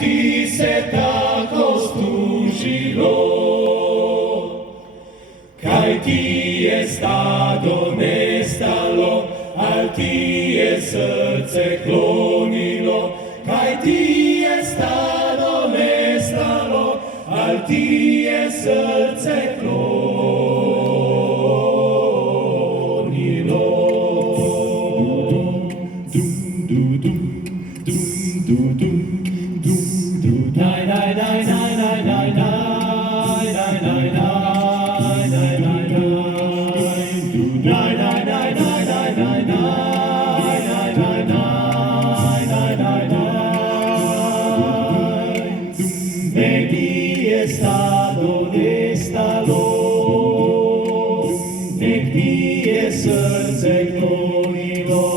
ti se tako služilo, kaj ti je stado nestalo, al ti je srce klonilo, kaj ti je stado nestalo, al ti je srce klonilo. Naj, naj, naj, naj, naj, naj, stado nestalo, nek ti je srce klonilo.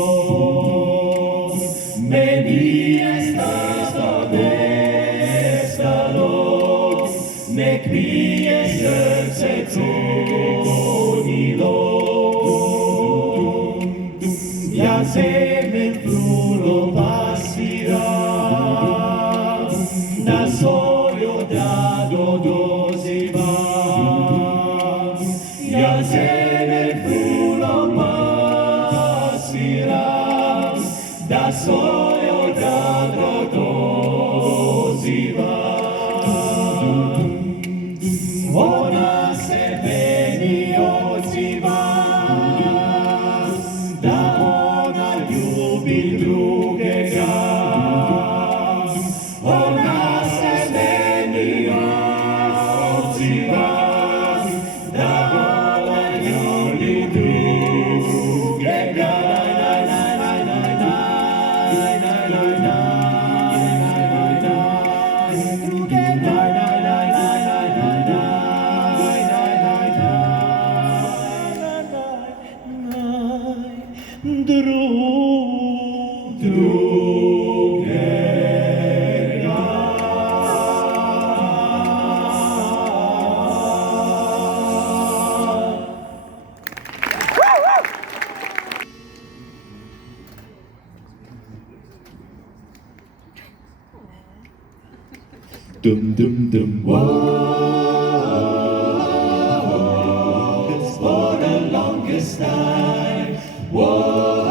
Meni je stado nestalo, nek mi je srce klonilo. Ja semen plulo pasiram, na svojo drago dozivam. Ja semen plulo pasiram, da svojo drago dozivam. Ona se meni odziva, da ona ljubi drugega. Ona se meni odziva, da ona ljubi drugega. Dum dum dum. Whoa, it's for the longest time. Whoa,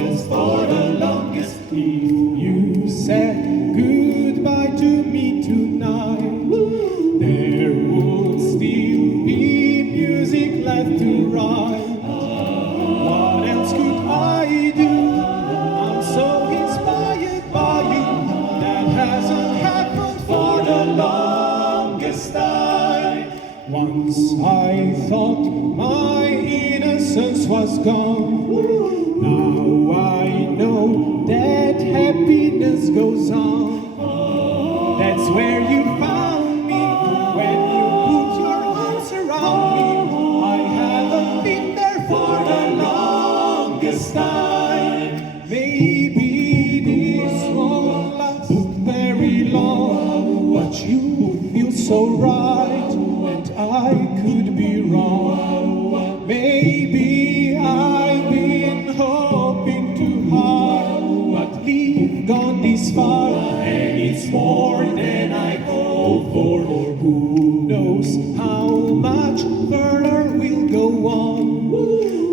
it's for the longest. You said goodbye to me tonight. There would still be music left to write. What else could I do? I'm so inspired by you. That hasn't happened for the longest time. Once I thought my innocence was gone. Now I know that happiness goes on. That's where you found me when you put your arms around me. I haven't been there for the longest time. Maybe this won't last very long, but you feel so right, and I could be wrong. Maybe I've been hoping too hard, but we've gone this far, and it's more than I hoped for. Who knows how much further we'll go on?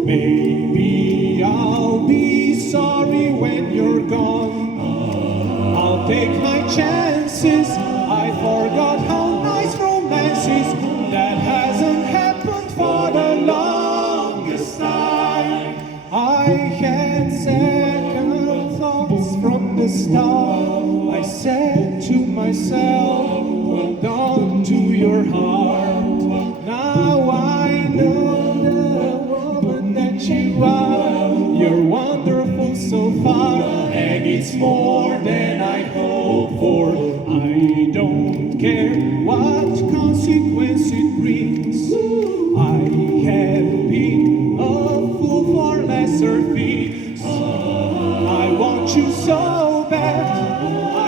Maybe I'll be sorry when you're gone. I'll take my chances. I forgot how nice romance is. That hasn't happened for the longest time. I had second thoughts from the start. I said to myself, hold on to your heart. Now I know the woman that you are. You're wonderful so far, and it's more than I hoped for. I don't care what consequence it brings. I have been a fool for lesser things. I want you so bad.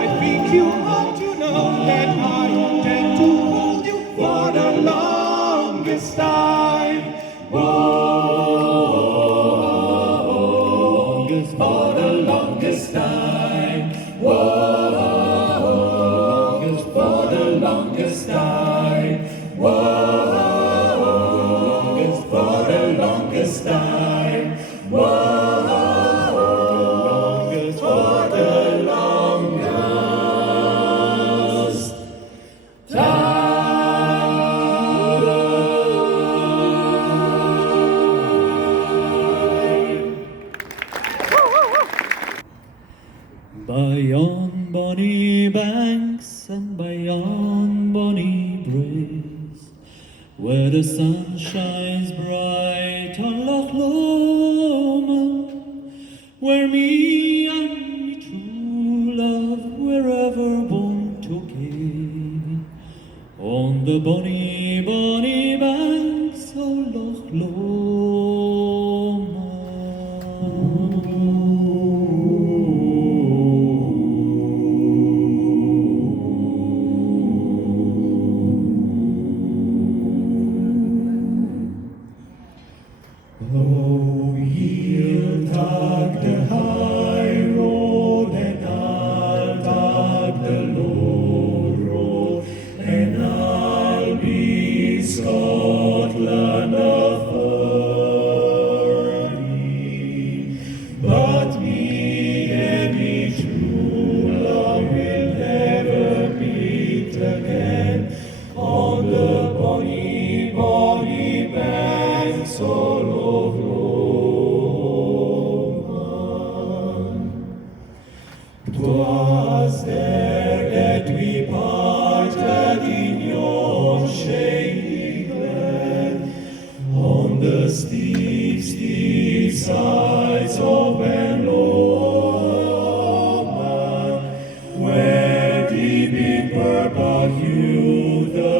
I think you ought to know that I intend to hold you for the longest time. Whoa, for the longest time. Longest for the longest time. Longest for the longest time. Longest for the longest time. By yon bonny banks and by yon bonny braes, where the sun shines bright on Loch Lomond, where me and me true love were ever born together, on the bonny, bonny banks of Loch Lomond. Oh, he'll tug the high road, and I'll tug the low road, and I'll be Scotland afar. But me and me true love will never meet again on the bonny, bonny banks of Loch Lomond. 'Twas there that we parted in yon shady glen, on the steep, steep sides of Ben Lomond, where deep in purple hue the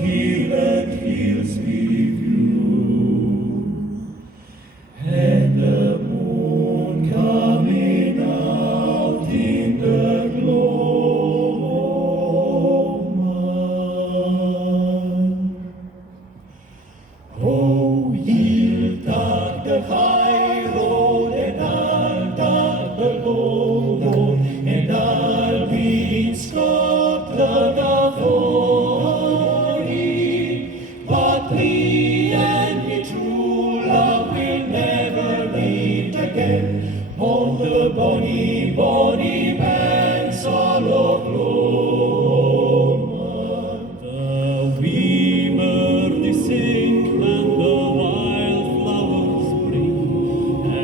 Highland hills we view, and the moon coming out in the gloaming. Oh, he'll tug the high road, and I'll tug the low road, and I'll be in Scotland afar. But me and me true love will never meet again on the bonny, bonny banks of Loch Lomond. The wee birdies sing and the wildflowers bring,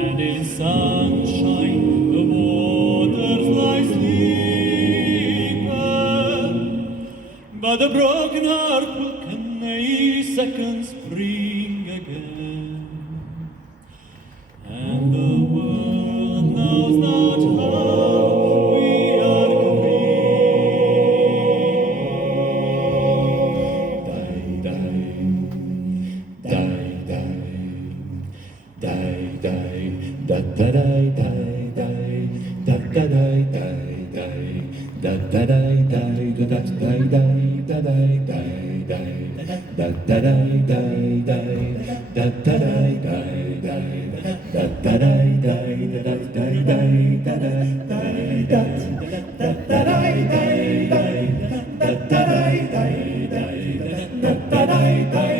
and in sunshine the waters lie sleeping. But the broken heart will come a second spring again, and the world knows not how we are grieved. Die, die, die, die, die, da da die, die, da da die, die, da da die, da da die, die, da da die, die, da da die, die, da da die, die, da da die, die, da da die, da da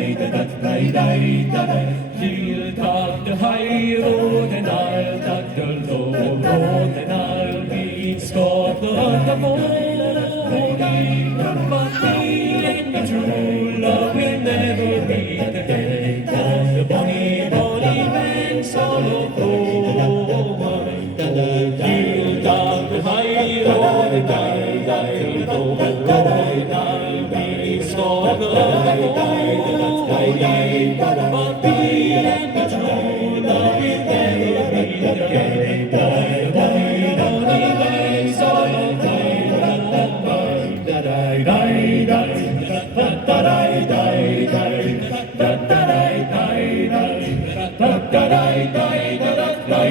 die, da da die, he'll tug the high road, and I'll tug the low road, and I'll be in Scotland afar. But me and my true love will never meet again on the bonny, bonny banks of Loch Lomond. He'll tug the high road, and I'll tug the low road, and I'll be in Scotland afar. But me and my true love will never meet again on the bonny, bonny banks of Loch Lomond. Da da da da da da da da da.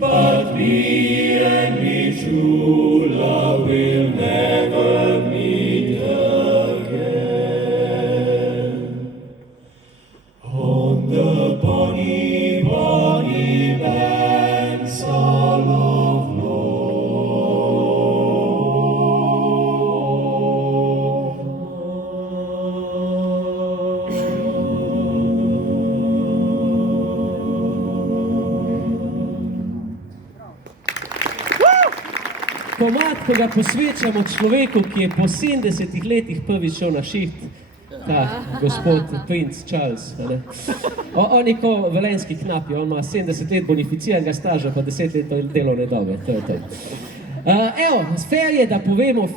But me and me true love will never meet again on the bonny, bonny banks of Loch Lomond. komad, ki ga posvečamo človeku, ki je po 70 letih prvič šel na šiht, ta gospod princ Charles. A ne? On je ko velenjski knap, on ima 70 let bonificiranega staža, pa 10 let delovne dobe. To je to. Evo, fair je, da povemo,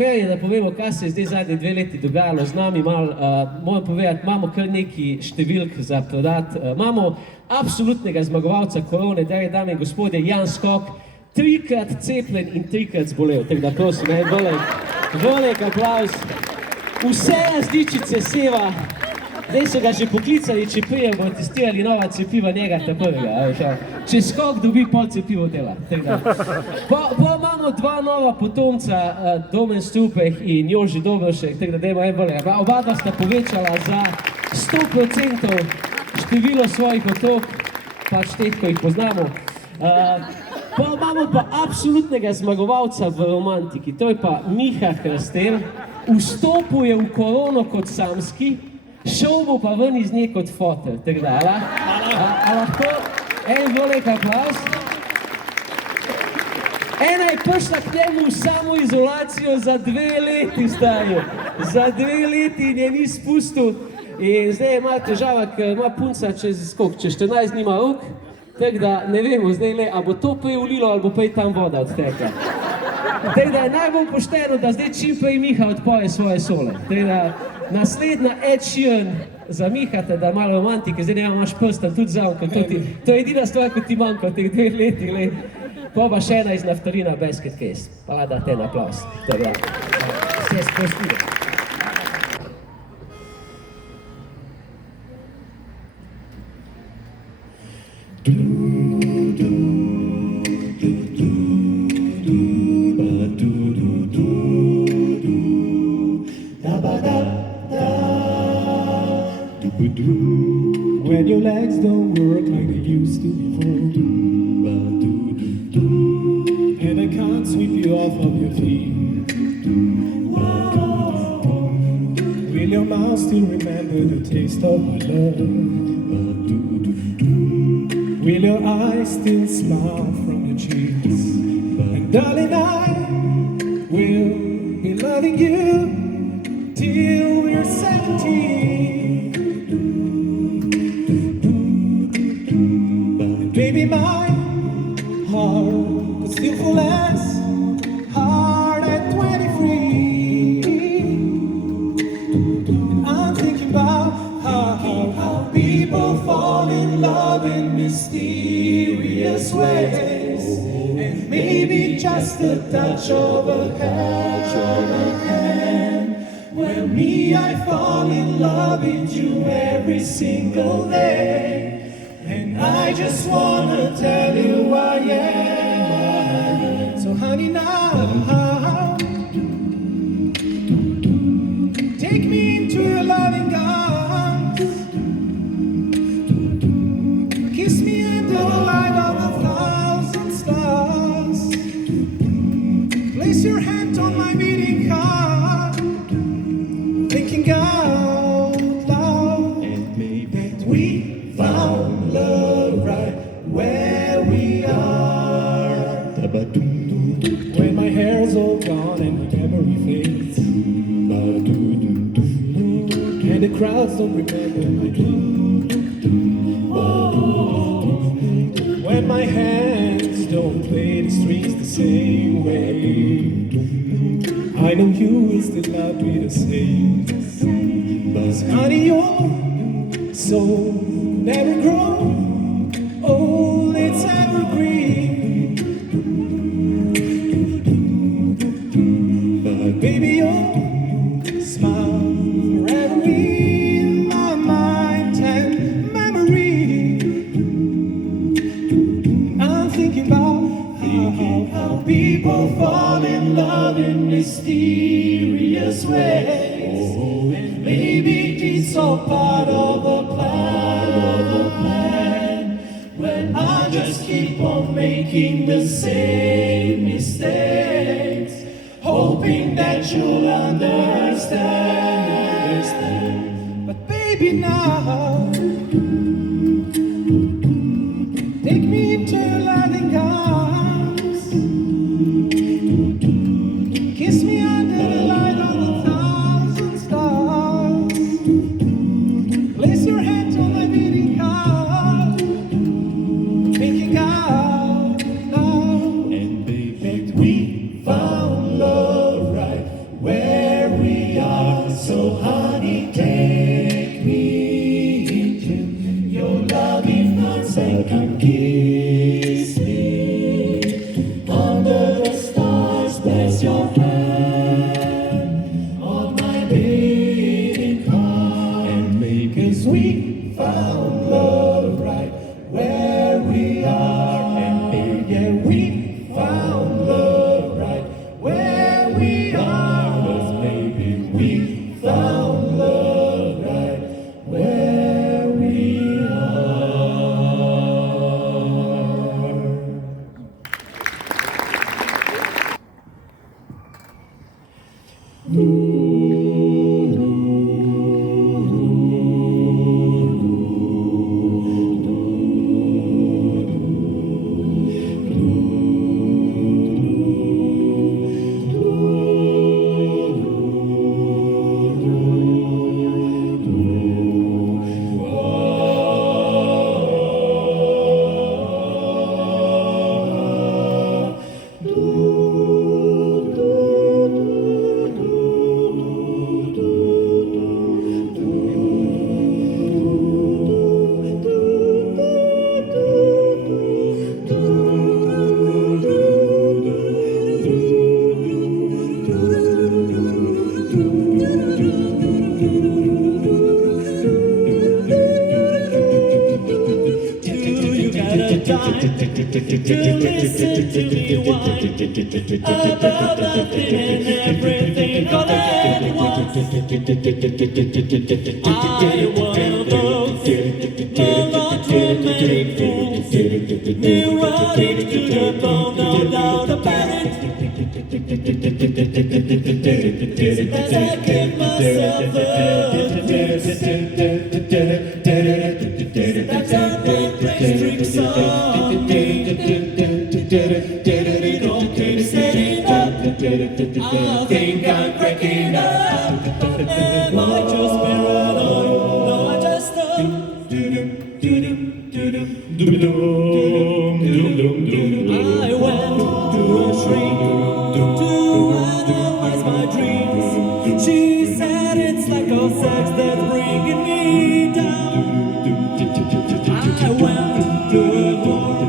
kaj se je zdaj zadnji 2 leti dogajalo z nami. Moram povedati, imamo kar nekaj številk za prodati. Imamo absolutnega zmagovalca korone, drage dame in gospodje, Jan Skok, 3-krat cepljen in 3-krat zbolel. Tako da prosim, velik aplavz. Vse različice seva, zdaj so ga že poklicali, če prije bodo testirali nova cepiva njega ta prvega. Če Skok dobi pol cepivo dela. Pa imamo 2 nova potomca, Domen Strupeh in Joži Dobrošek, tako da dajmo en bolj. Oba dva sta povečala za 100% število svojih otrok, pač teh, ko jih poznamo. Pa imamo pa absolutnega zmagovalca v romantiki, to je pa Miha Hrstelj. Vstopil je v korono kot samski, šel bo pa ven iz nje kot fotel, tako da, a lahko en velik aplavz. Ena je prišla k njemu v samoizolacijo za 2 leti, stari. Za 2 leti in je ni spustil. In zdaj je malo težava, ker ima punca čez 14 dni ima rok, tako da ne vemo zdaj le, a bo to prej ulilo ali bo prej tam voda odtekla. Tako da je najbolj pošteno, da zdaj čim prej Miha odpoje svoje sole. Tako da naslednja Ed Sheeran za Mihata, da malo romantike, zdaj imaš prstan tudi za oko, to je edina stvar, ko ti manjka v teh 2 letih. Pa pa še ena iz Naftalina Basket Case, pa da ten aplavz. Tako da, vse sprostuje. When your legs don't work like they used to before, and I can't sweep you off of your feet, will your mouth still remember the taste of my love? Will your eyes still smile from your cheeks? And darling, I will be loving you till we're 17. Baby, my heart could still fall as hard at 23. And I'm thinking about how people fall in love in mysterious ways. And maybe just a touch of a hand. Well, me, I fall in love with you every single day. And I just wanna tell you I am. So honey, now take me into your loving arms. Kiss me under the light of 1,000 stars. Place your hand on my beating heart, thinking out loud. And maybe that we found love right where we are. When my hair's all gone and my memory fades, and the crowds don't remember my dream. When my hands don't play the strings the same way, I know you will still love me the same. Cause honey, your soul never grow old, it's evergreen. But baby, your smile forever in my mind and memory. I'm thinking about how people fall in love in mysterious ways. And maybe it's all part of a plan. When I just keep on making the same mistakes, hoping that you'll understand. But baby, now take me into your loving arms. found love right where we are. 'Cause maybe we found love right where we are. To listen to me whine about nothing and everything all at once. I one of those melodramatic fools, neurotic to the bone, no doubt about it. As I give myself the creeps, that's how the place tricks on me. It all keeps setting up. I think I'm cracking up. Am I just paranoid? No, I just I went to a shrink to analyze my dreams. She said it's like a sex that's bringing me down. I went to a boy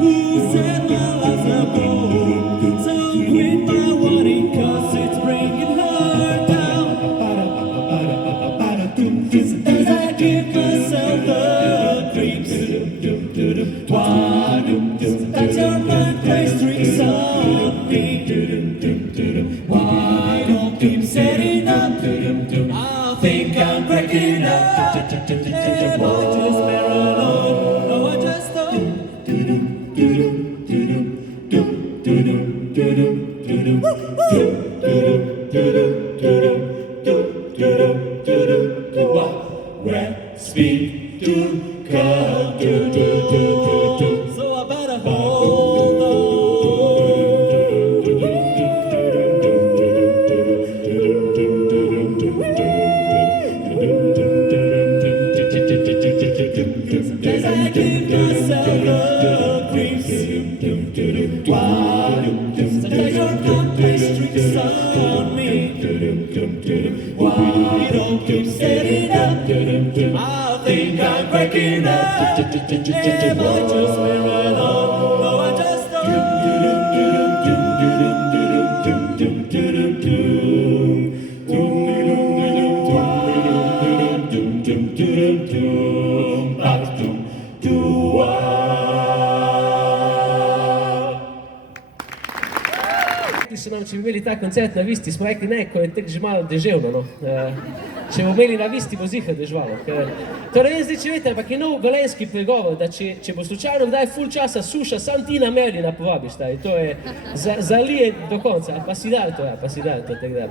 who said my life's a bore. So quit my wanting 'cause it's bringing her down. As I give myself the creeps, that's how my place tricks on me. Why don't keep setting up? I think I'm breaking up. Am I just paranoid? No, I just thought. Speak to God. So I better hold on. As I give myself the creeps, sometimes your place tricks on me. Why don't keep setting up? I think I'm breaking up. Am I just paranoid? No, I just So nam, če bi imeli ta koncert na Visti, smo rekli ne, ko je tako že malo deževno, no. Če bomo imeli na Visti, bo ziher dežvalo. To ne vem zdaj, če veste, ampak je nov velenjski pregovor, da če bo slučajno kdaj ful časa suša, sam ti na Merlina povabiš, taj. To je zalije do konca, pa si dal to, tako da.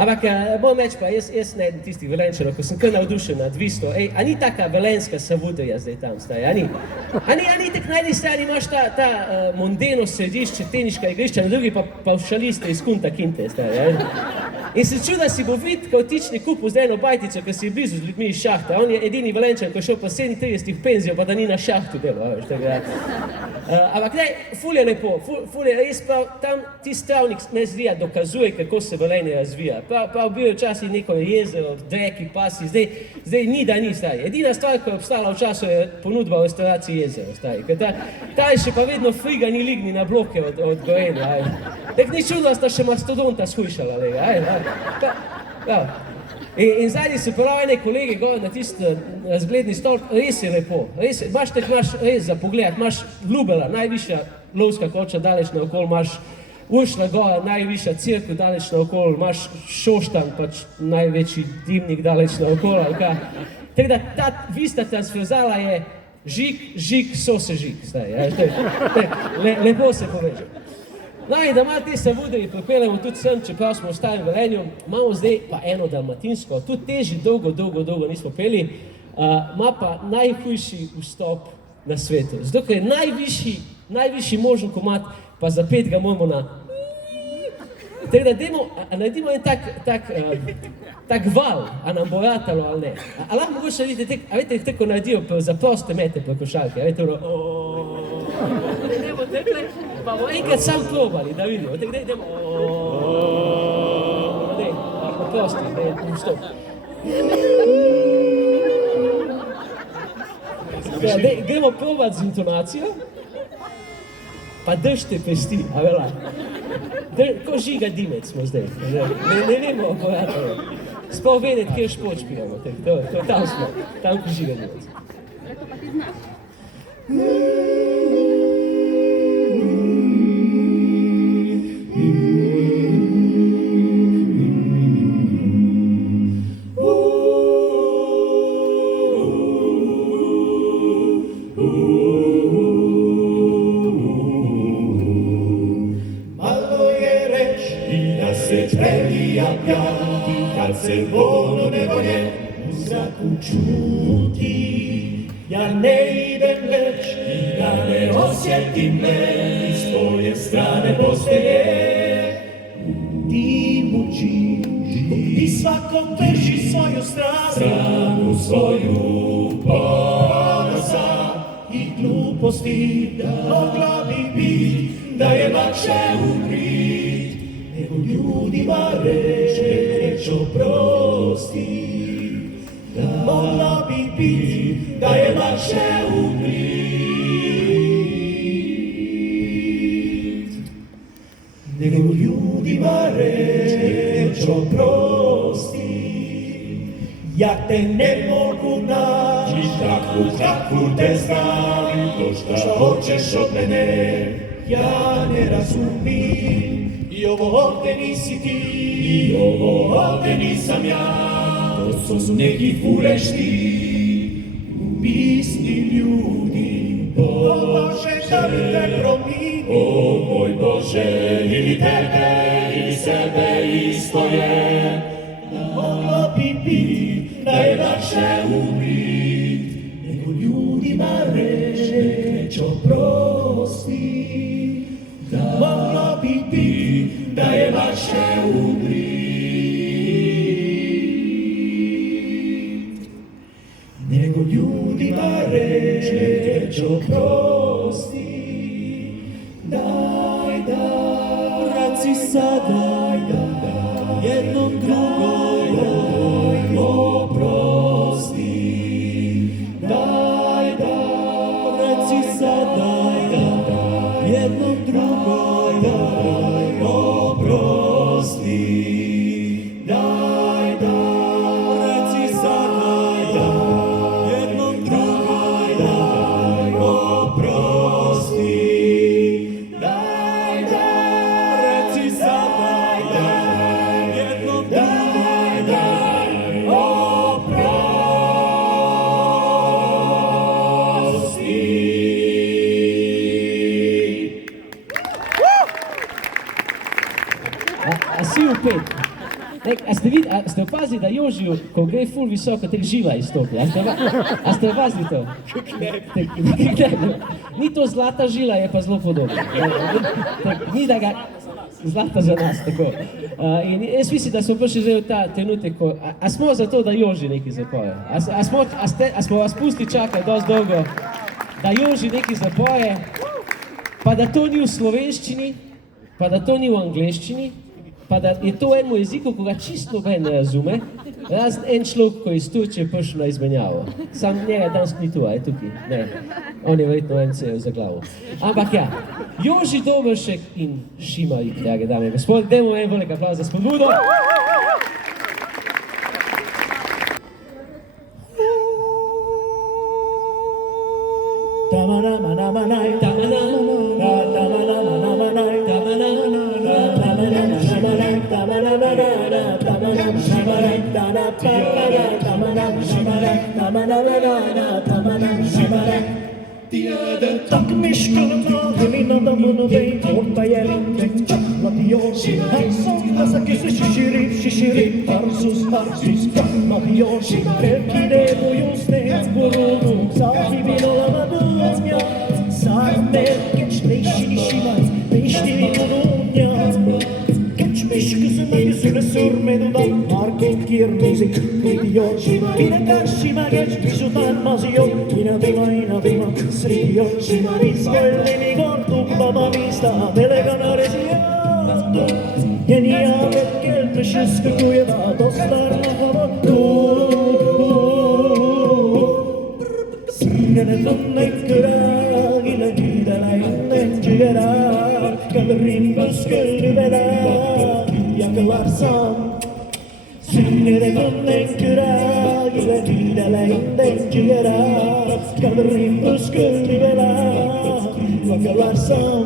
Ampak, bom reči pa, jaz ne eden tistih Velenjčanov, ko sem kar navdušen nad Visto, a ni taka velenjska savuderja zdaj tam, staj, a ni? A ni tak na eni strani imaš ta mondeno središče, teniška igrišča, na drugi pa pavšaliste iz Kunta Kinte, staj, ja? In se čuda si bo vid, ko tični kupil z eno bajtico, ki si je blizu z ljudmi iz šahta. On je edini Velenjčan, ko je šel pa 37 v penzijo, pa da ni na šahtu delal, veš, tako da. Ampak ne, ful je lepo, ful je res prav, tam tisti travnik me zdi, dokazuje, kako se Velenje razvija. Prav bil je včasih neko jezero, dreki, pasi, zdaj ni da ni, staj. Edina stvar, ko je obstala v času, je ponudba v restauraciji jezero, staj. Ker ta je še pa vedno frigani ligni na bloke od Gorenja, tak ni čudno, sta še mastodonta shujšala, lega, ja. In zadnji se prav ene kolege gore na tisti razgledni stol, res je lepo, res, imaš res za pogled, imaš Ljubela, najvišja lovska koča daleč naokoli, imaš Uršlja gora, najvišja cerkev daleč naokoli, imaš Šoštanj, pač največji dimnik daleč naokoli, ali kaj. Tako da ta vista transverzala je žig, sosežig, zdaj, lepo se poveže. No in da malo te Savudrije pripeljemo tudi sem, čeprav smo ostali v Velenju, imamo zdaj pa eno dalmatinsko, tudi te že dolgo nismo peli, ima pa najhujši vstop na svetu. Zato, ker je najvišji možen komad, pa za 5 ga moramo na... Tako da naredimo en tak val, a nam bo ratalo ali ne. A lahko mogoče vidite, a veste, tako naredijo za proste mete pri košarki, a veste, ono... Dajmo takle, pa bomo enkrat sam probali, da vidimo. Tako dajmo... Daj, pa prosti, daj, vstop. Gremo probati z intonacijo, pa držite pesti, a vela. Ko Žiga Dimec smo zdaj, ne vemo, aparato. Sploh vedeti, kje šport špijamo, tam smo, tam ko Žiga Dimec. Leto pa ti znaš. Kad se ono nevolje u zraku čuti, ja ne idem leć i da ne osjetim me iz tvoje strane postelje. Ti mučiš i svakom drži svoju stranu svoju ponosa i gluposti, mogla bi bit da je lakše umrit nego ljudima reč oprosti. Mogla bi bit da je lakše umrit nego ljudima reč oprosti. Ja te ne mogu naći, takvu te znam, to šta hoćeš od mene ja ne razumim. I ovo ovdje nisi ti, i ovo ovdje nisam ja, to su neki fulešni, upisni ljudi. O Bože, da bi te promijenio, o moj Bože, ili tebe, ili sebe isto je. Moglo bi bit da je lakše umrit, nego ljudima reč oprosti. Moglo bi bit da je lakše umrit nego ljudima reč oprosti. Daj, reci sada, jednom drugom oprosti. Daj, reci sada, jednom drugom oprosti. Daj, reci sada, jednom drugom oprosti. Daj, reci sada, jednom drugom oprosti. A si upet? A ste opazili, da Jožiju, ko gre ful visoko, tek živa izstopi? A ste opazili to? Ni to zlata žila, je pa zelo podobno. Ni da ga zlata za nas, tako. In jaz mislim, da smo prišli zdaj v ta trenutek, a smo za to, da Joži nekaj zapoje? A smo vas pusti čakali dosti dolgo, da Joži nekaj zapoje, pa da to ni v slovenščini, pa da to ni v angleščini, pa da je to v enem jeziku, ko ga čisto noben ne razume, razen en človek, ko je iz Turčije prišel na izmenjavo. Sam njega danes ni tu, a je tukaj, ne. On je verjetno en se za glavo. Ampak ja, Joži Dobršek in Šimarik, drage dame in gospod, dajmo en velik aplavz za spodbudo. Tamanama, Takmış kılıma demin adamını bey orta yerinde çatlatıyor. Her son kasa kesi şişirip arsız patlatıyor. Belki de bu yüzden vuruldum sahibin olamadım ya. Zahmet geç değişin işi var değişti bunun ya. Geçmiş kızıma yüzüne sürme dudak market gir müzik ediyor. Yine karşıma geç hiç utanmaz yok. İnadıma kısırıyor. Biz böyle mi gördük babamız da delegana rezil oldu. Yeni adet gelmişiz kuyuda dostlarla hava Sinene fındık kırar ile gideleyinden ciğerer. Kalırım püsküllü bela yakalarsam. Sinene fındık kırar ile gideleyinden ciğerer. Kalırım püsküllü bela yakalarsam.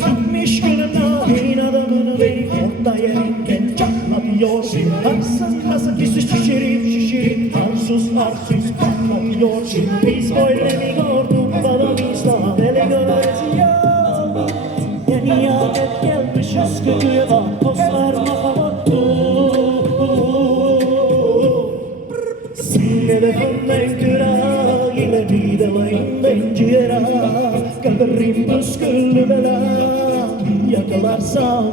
Takmış kılına beyin adamını beni orta yerinden çatlatıyor. Arsız kasa kesi şişirip arsız patlatıyor. Biz böyle mi gördük babamızla delegana rezil ya. Yeni adet gelmişiz kuyuda dostlarla hava Sinene fındık kırar ile gideleyinden ciğerer. Kalırım püsküllü bela yakalarsam.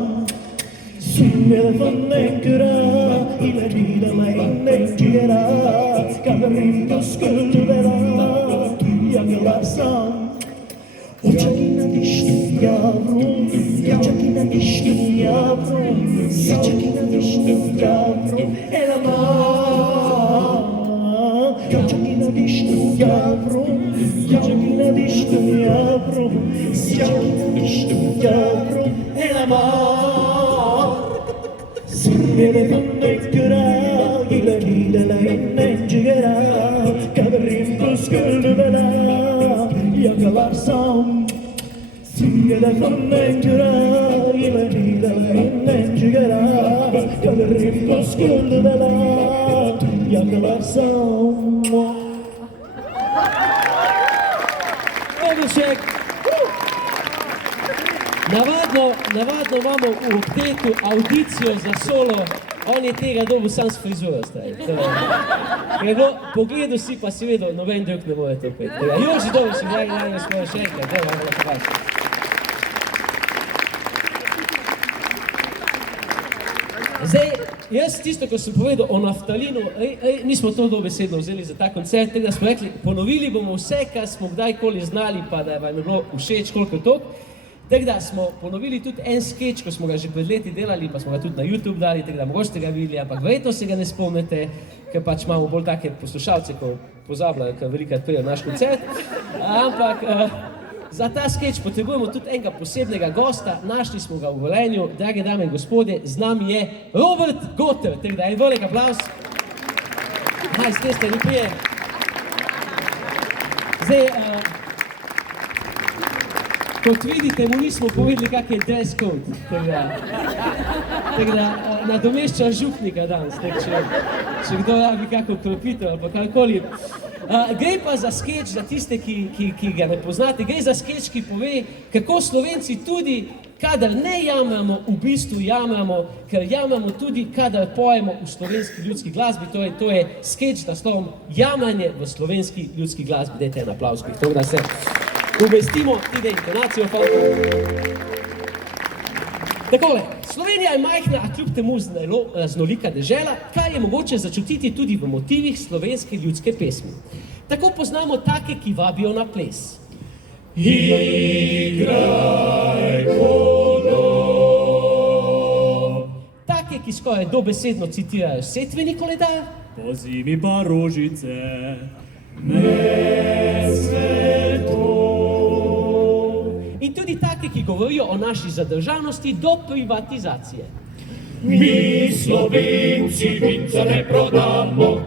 Sinene fındık kırar ile gideleyinden ciğerer. Kalırım püsküllü bela yakalarsam. Ocakına düştüm yavrum, ocakına düştüm yavrum, sıcakına düştüm yavrum, eleman. Ocakına düştüm yavrum, ocakına düştüm yavrum, sıcakına düştüm yavrum, eleman. Sinene fındık kırar, ile gideleyinden ciğerer, kalırım püsküllü bela yakalarsam. Sinene fındık kırar, ile gideleyinden ciğerer, kalırım püsküllü bela yakalarsam. Ovšek. Navadno imamo v oktetu audicijo za solo, on je tega dobil sam s frizuro zdaj. Ker je bilo, pogledal si pa si vedel, noben drug ne more to peti. Joži, dobro si, dragi smo še enkrat, dobro. Zdaj, jaz tisto, ko sem povedal o naftalinu, mi smo to dobesedno vzeli za ta koncert, tako da smo rekli, ponovili bomo vse, kar smo kdajkoli znali, pa da vam je bilo všeč koliko toliko. Tako da smo ponovili tudi en sketch, ko smo ga že pred leti delali, pa smo ga tudi na YouTube dali, tako da mogoče ste ga videli, ampak verjetno se ga ne spomnite, ker pač imamo bolj take poslušalce, ko pozabljajo, ker velikokrat pridejo na naš koncert. Ampak za ta sketch potrebujemo tudi enega posebnega gosta, našli smo ga v Velenju, drage dame in gospodje, z nami je Robert Goter, tako da en velik aplavz. Aj, s te strani prije. Zdaj, kot vidite, mu nismo povedali, kak je dress code, tako da nadomešča župnika danes, če kdo rabi kako kropitev ali pa karkoli. Gre pa za sketch, za tiste, ki ga ne poznate, gre za sketch, ki pove, kako Slovenci tudi, kadar ne jamramo, v bistvu jamramo, ker jamramo tudi, kadar pojemo v slovenski ljudski glasbi, torej to je sketch, da slovom jamranje v slovenski ljudski glasbi. Dajte en aplavz, tako da se umestimo, tide intonacijo, Takole, Slovenija je majhna, a kljub temu zelo raznolika dežela, kar je mogoče začutiti tudi v motivih slovenske ljudske pesmi. Tako poznamo take, ki vabijo na ples. Igraj kolo. Take, ki skoraj dobesedno citirajo setveni koledar. Po zimi pa rožice. In tudi take, ki govorijo o naši zadržanosti do privatizacije. Mi Slovenci vinca ne prodamo.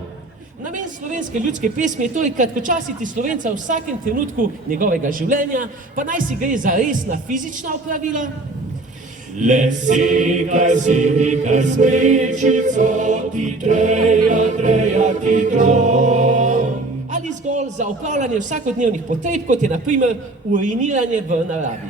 Namen slovenske ljudske pesmi je torej kratkočasiti Slovenca v vsakem trenutku njegovega življenja, pa naj si gre za resna fizična opravila, Le sekaj nekaj smečico, ti treja ti dron. ali zgolj za opravljanje vsakodnevnih potreb, kot je na primer uriniranje v naravi.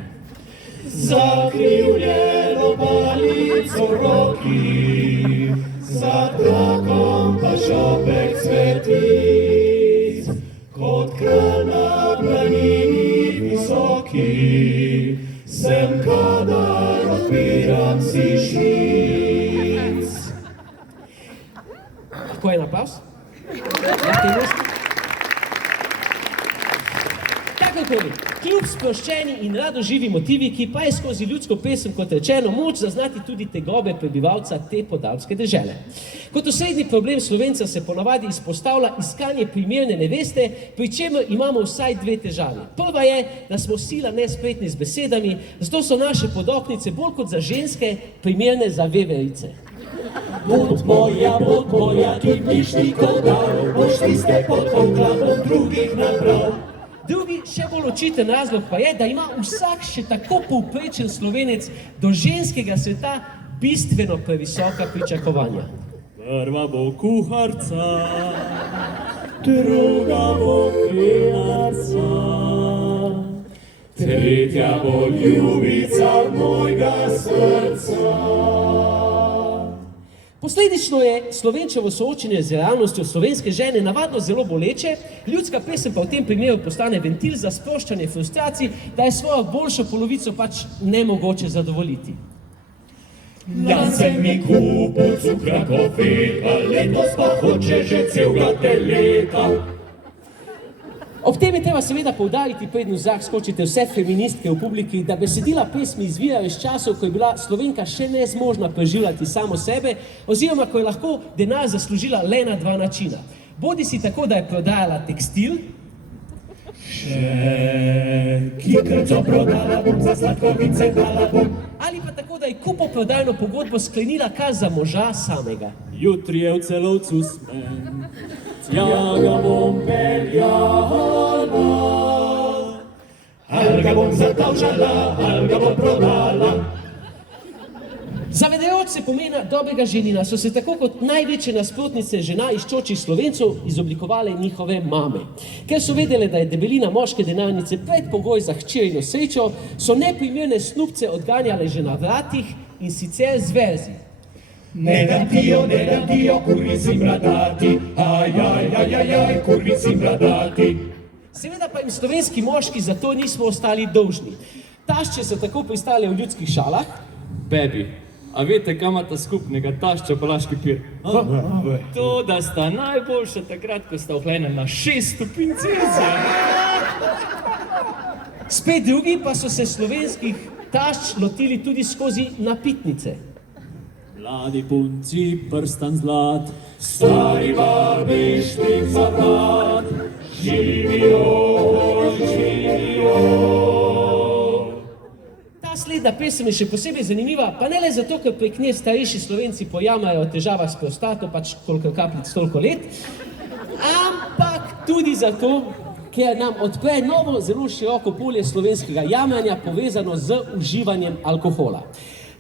Zakrivljeno palico v roki, za trakom pa šopek cvetic, kot kralj na planini visoki, sem kadar odpiram si šlic. Lahko en aplavz? Kakorkoli, kljub sproščeni in radoživi motiviki, pa je skozi ljudsko pesem, kot rečeno, moč zaznati tudi tegobe prebivalca te podalpske dežele. Kot osrednji problem Slovenca se ponavadi izpostavlja iskanje primerne neveste, pri čemer imamo vsaj dve težavi. Prva je, da smo sila nespretni z besedami, zato so naše podoknice bolj kot za ženske primerne za veverice. Bud moja, ti mišnikov dal, boš tiste pod poklapom drugih nabral. Drugi, še bolj očiten razlog pa je, da ima vsak še tako povprečen Slovenec do ženskega sveta bistveno previsoka pričakovanja. Prva bo kuharca, Druga bo pilarca, tretja bo ljubica mojega srca. Posledično je Slovenčevo soočenje z realnostjo slovenske žene navadno zelo boleče, ljudska pesem pa v tem primeru postane ventil za sproščanje frustracij, da je svojo boljšo polovico pač nemogoče zadovoljiti. Lance mi kupil cukra kofeta, letos pa hoče že celega teleta. Ob tem je treba seveda poudariti, preden v zrak skočite vse feministke v publiki, da besedila pesmi izvirajo iz časov, ko je bila Slovenka še nezmožna preživljati samo sebe, oziroma ko je lahko denar zaslužila le na dva načina. Bodisi tako, da je prodajala tekstil, Kikrco prodala bom, za sladkovice dala bom. ali pa tako, da je kupoprodajno pogodbo sklenila kar za moža samega. jutri je v Celovcu smen. Tja ga bom peljala, ali ga bom zatavžala, ali ga bom prodala. Zavedajoč se pomena dobrega ženina so se tako kot največje nasprotnice žena iščočih Slovencov izoblikovale njihove mame. Ker so vedele, da je debelina moške denarnice predpogoj za hčerino srečo, so neprimerne snubce odganjale že na vratih in sicer z verzi. Ne dam tijo, kurvici bradati, aj, kurvici bradati. Seveda pa jim slovenski moški zato nismo ostali dolžni. Tašče so tako pristale v ljudskih šalah, Bebi, a veste, kam imata skupnega tašča pa laški pir? To, da sta najboljša takrat, ko sta ohlena na 6 stopinj Celzija. spet drugi pa so se slovenskih tašč lotili tudi skozi napitnice. Mladi punci, prstan zlat, Stari barbi štik za vrat, živijo. Ta slednja pesem je še posebej zanimiva, pa ne le zato, ker prek nje starejši Slovenci pojamajo o težavah s prostato, pač koliko kapljic, toliko let, ampak tudi zato, ker nam odpre novo, zelo široko polje slovenskega jamranja, povezano z uživanjem alkohola.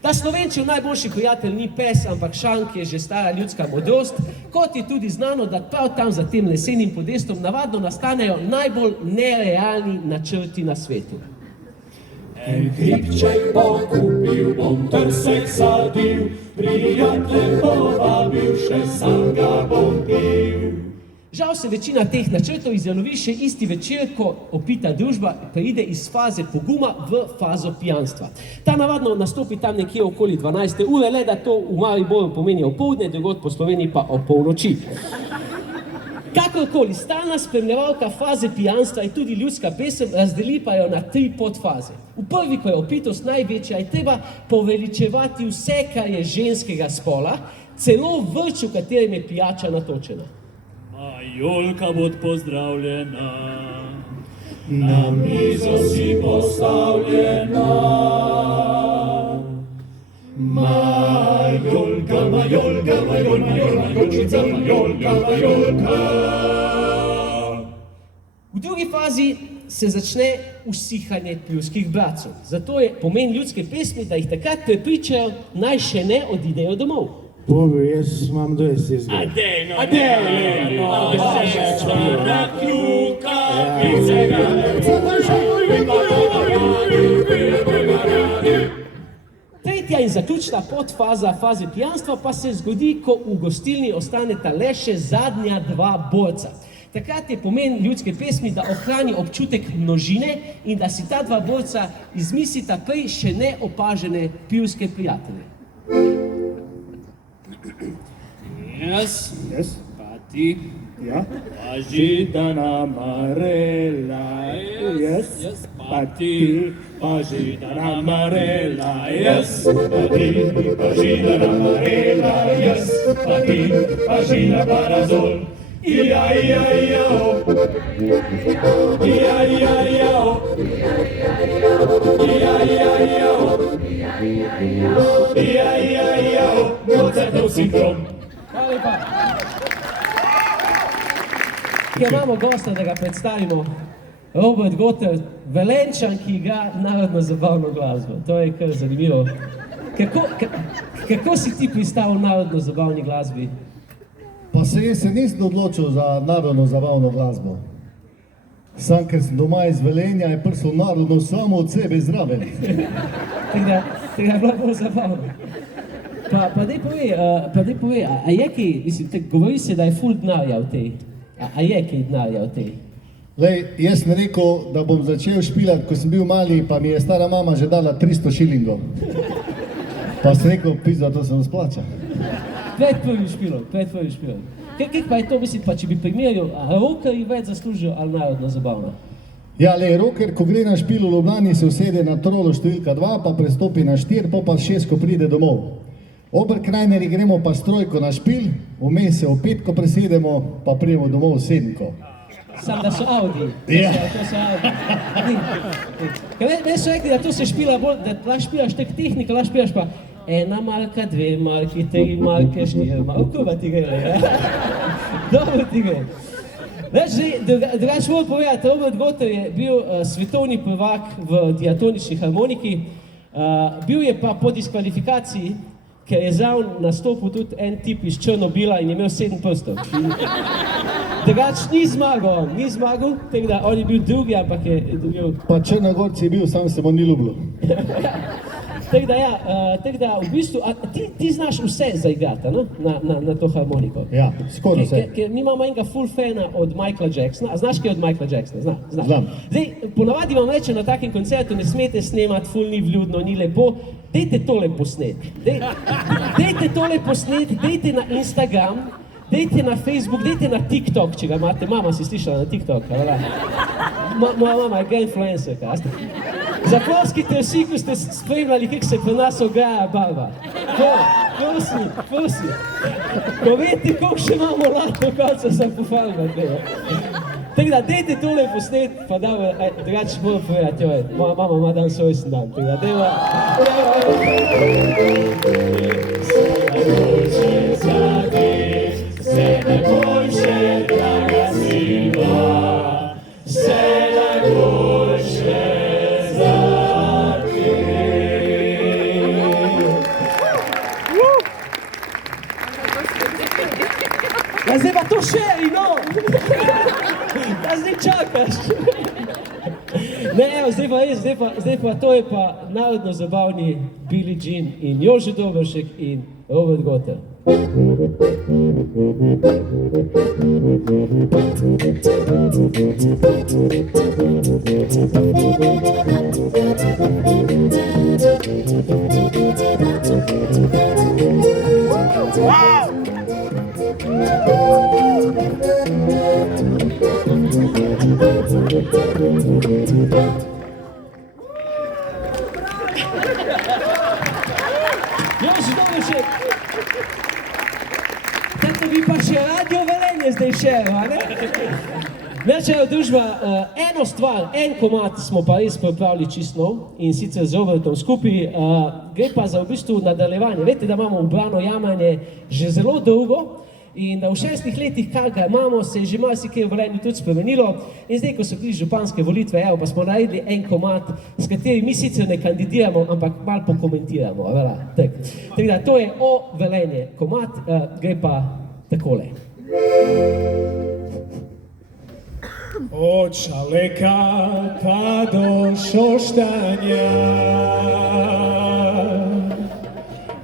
Da Slovenčev najboljši prijatelj ni pes, ampak šank, je že stara ljudska modrost, kot je tudi znano, da prav tam za tem lesenim podestom navadno nastanejo najbolj nerealni načrti na svetu. En hribček bom kupil, bom trsek sadil, prijatelj povabil, še sam ga bom pil. Žal se večina teh načrtov izjalovi še isti večer, ko opita družba preide iz faze poguma v fazo pijanstva. Ta navadno nastopi tam nekje okoli 12. ure, le da to v Mariboru pomeni opoldne, drugod po Sloveniji pa ob polnoči. Kakorkoli, stalna spremljevalka faze pijanstva je tudi ljudska pesem, razdeli pa jo na 3 podfaze. V prvi, ko je opitost največja, je treba poveličevati vse, kar je ženskega spola, celo vrč, v katerem je pijača natočena. Jolka bod pozdravljena. Na mizo si postavljena, Majolka majolka, majolčica, majolka. V drugi fazi se začne usihanje pivskih bratcev. Zato je pomen ljudske pesmi, da jih takrat prepričajo, naj še ne odidejo domov. Bobi, jaz imam dosti izgled. Tretja in zaključna podfaza faze pijanstva pa se zgodi, ko v gostilni ostaneta le še zadnja dva borca. Takrat je pomen ljudske pesmi, da ohrani občutek množine in da si ta dva borca izmislita prej še neopažene pivske prijatelje. Jaz, pa ti, Ja, pa židana Marela, jaz, pa ti, pa židana Marela, jaz, pa ti, pa židana Marela, jaz, pa ti, pa židana Parazol. Ija, ija, ija, o. Ija, ija, ija, o. Ija, ija, ija, o. Ija, ija, ija, o. Mozartov sindrom. Hvala lepa. Kje imamo gosta, da ga predstavimo? Robert Goter, Velenjčan, ki igra narodno zabavno glasbo. To je kar zanimivo. Kako si ti pristal v narodno zabavni glasbi? Pa jaz se nisem odločil za narodno zabavno glasbo. Sam, ker sem doma iz Velenja, je prišel narodno samo od sebe zraven. Tega je bilo bolj zabavno. Pa daj povej, a je kaj, mislim, govori se, da je ful denarja v tej. A je kaj denarja v tej? Lej, jaz sem rekel, da bom začel špilati, ko sem bil mali, pa mi je stara mama že dala 300 šilingov. Pa sem rekel, pizda, to se vam splača. Pred prvim špilom. Kaj pa je to, mislim, pa če bi primerjal, a rockerji več zaslužijo ali narodno zabavno? Ja, lej, rocker, ko gre na špil v Ljubljani, se usede na trolo številka 2, pa prestopi na 4, pa 6, ko pride domov. Oberkrajneri gremo pa s trojko na špil, vmes se v 5, ko presedemo, pa prijemo domov 7. Sam da so Audi. Ja. To so Audi. Meni so rekli, da to se špila bolj, da lahko špilaš tek tehniko, lahko špilaš pa 1 marka, 2 marki, 3 marke, 4 marke. Kuba ti gre, ja? Dobro ti gre. Drugače moram povedati, Robert Goter je bil svetovni prvak v diatonični harmoniki, bil je pa po diskvalifikaciji, ker je zraven nastopil tudi en tip iz Črnobila in je imel 7 prstov. Drugač ni zmagal, tako da on je bil drugi, ampak je dobil... Pa Črnogorci je bil, sam se bo ni ljubilo. Tako da v bistvu, ti znaš vse zaigrati, no? Na to harmoniko. Ja, skoraj vse. Ker mi imamo enega full fana od Michaela Jacksona, a znaš kaj od Michaela Jacksona? Znaš. Znam. Zdaj, ponavadi vam reče na takem koncertu, ne smete snemati, ful ni vljudno, ni lepo, dejte tole posneti. Dejte tole posneti, dejte na Instagram, dejte na Facebook, dejte na TikTok, če ga imate. Mama si slišala na TikTok, ali? Moja mama je influencerka. Zaploskite vsi, ko ste spremljali, kako se pri nas ograja barva. Prosim. Povejte, koliko še imamo lahko konca za pofaliti. Tako da, dejte tole posnet, pa da, drugače moram povedati, joj, moja mama ima dan svojsten dan. Tako da, dejva... Vse najboljše, draga Silva, vse najboljše za te. Ja, zdaj pa to šeri, no! Ja, zdaj čakaš. Ne, evo, zdaj pa to je pa narodno zabavni Billie Jean in Jože Dobrošek in Robert Goter. Jože Dobrošek! Tako bi pa še Radio Velenje zdaj šel, a ne? Merčeva družba, eno stvar, en komad smo pa res pripravili čisto nov in sicer z Robertom skupaj, gre pa za v bistvu nadaljevanje. Veste, da imamo ubrano jamanje že zelo dolgo in da v 6 letih, kar ga imamo, se je že marsikaj v Velenju tudi spremenilo in zdaj, ko so bili županske volitve, evo, pa smo naredili en komad, s katerim mi sicer ne kandidiramo, ampak malo pokomentiramo, tako da to je O Velenje komad, gre pa takole. Od Šaleka pa do Šoštanja,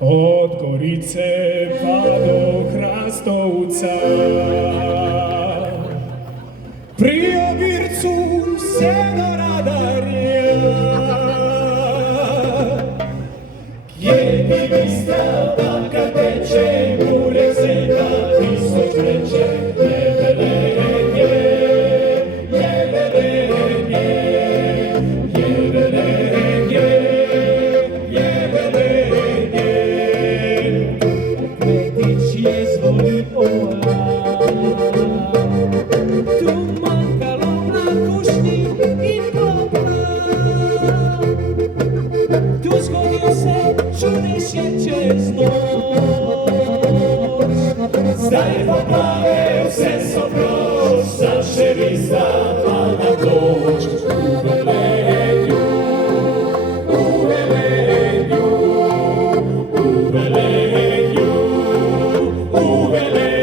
od Gorice pa do Hrastovca, pri Obircu vse do Radarja, kje bi bista banka teče, burek se na tisoč reče, zdaj pa plave vse so proč, za šerista pa na doč. V Velenju, v Velenju, v Velenju, v Velenju.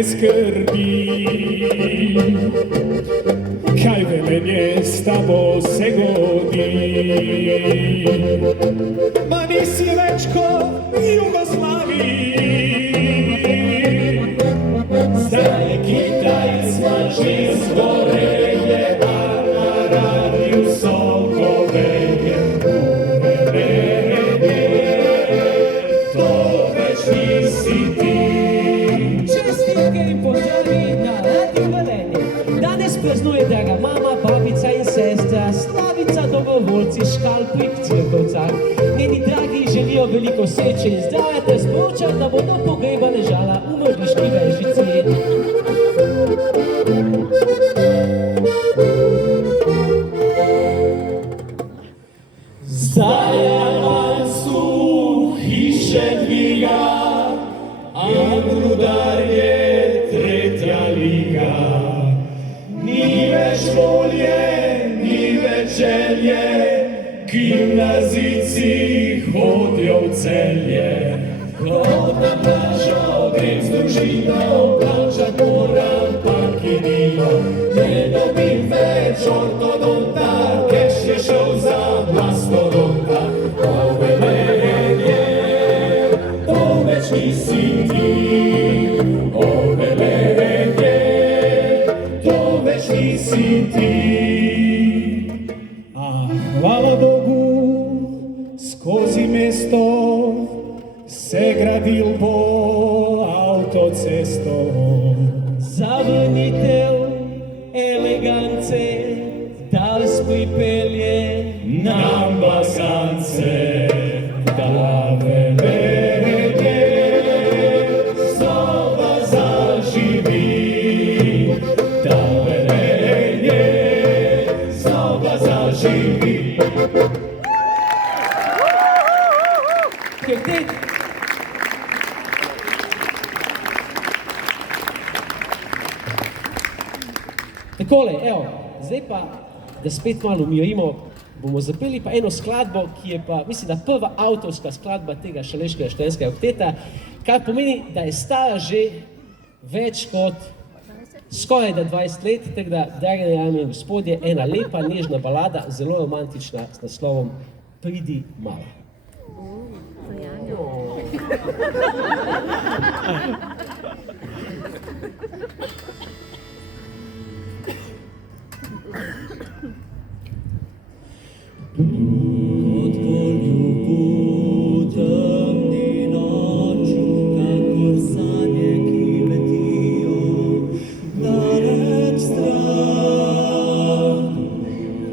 Skrbi, kaj Velenje s tabo se godi. Ma nisi več kot Jugoslaviji, zdaj je Kitajc maži zgoreje, a na radiju Sokoveje. V Velenje, to več nisi ti. Danes praznuje draga mama, babica in sestra, Slavica, dobrovoljci, škalprik, cirkovcah. Njeni dragi želijo veliko sreče in zdravja ter sporočajo, da bo do pogreba ležala v Mrliški vežici. Zdaj avansu hiše dviga, a Rudar je tretja liga. Ni več volje, ni več želje, gimnazijci hodijo v Celje. Kot na plažo grem z družino, plačat moram parkirino, ne dobim več ortodonta, keš je šel za mastodonta. O Velenje, to več nisi ti, o Velenje, nisi ti. Hvala Bogu, skozi mesto se gradil bo avtocesto. Zavrnitev elegance, Dars pripelje nam basance. Da Velenje znova zaživi, da Velenje znova zaživi. Takole, evo, zdaj pa, da spet malo umirimo, bomo zapeli pa eno skladbo, ki je pa, mislim, da prva avtorska skladba tega Šaleškega študentskega okteta, kar pomeni, da je stara že več kot skoraj da 20 let, tako da, drage dame in gospodje, ena lepa, nežna balada, zelo romantična, s naslovom Pridi mala. Kot poljubu temni noču, kakor sanje, ki letijo daleč stran.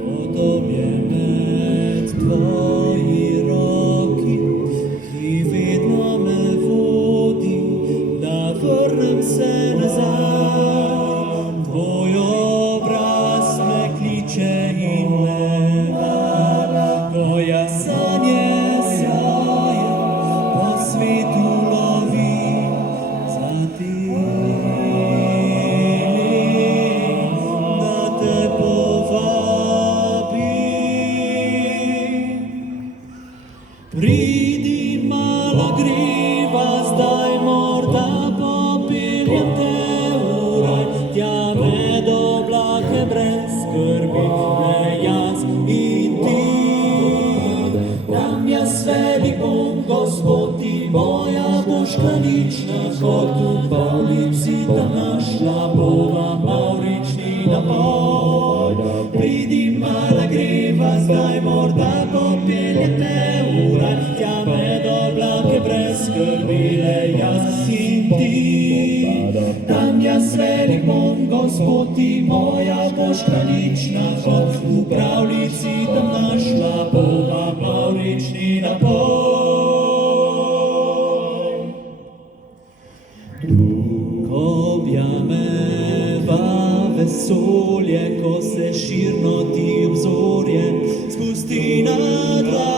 Kot objemet tvoji roki, ki vedno me vodi, da vrnem se nazaj. Tvoj obraz me kliče in me moja sanje sjaje, po svetu lovim za tim, da te povabim. Pridi, mala griva, zdaj morda popeljem te v raj, tja med oblake brez skrbi, le jaz in ti. Velik bom, Gospod, ti moja boš kraljična, kot v pravljici tam našla bova mavrični napoj. Pridi, mala greva, zdaj morda popeljem te v raj, tja med oblake brez skrbi, le jaz in ti. Tam jaz velik bom, Gospod, ti moja boš kraljična, kot v pravljici tam našla bova mavrični napoj. Ko objameva vesolje, ko se širno ti obzorje spusti na tla,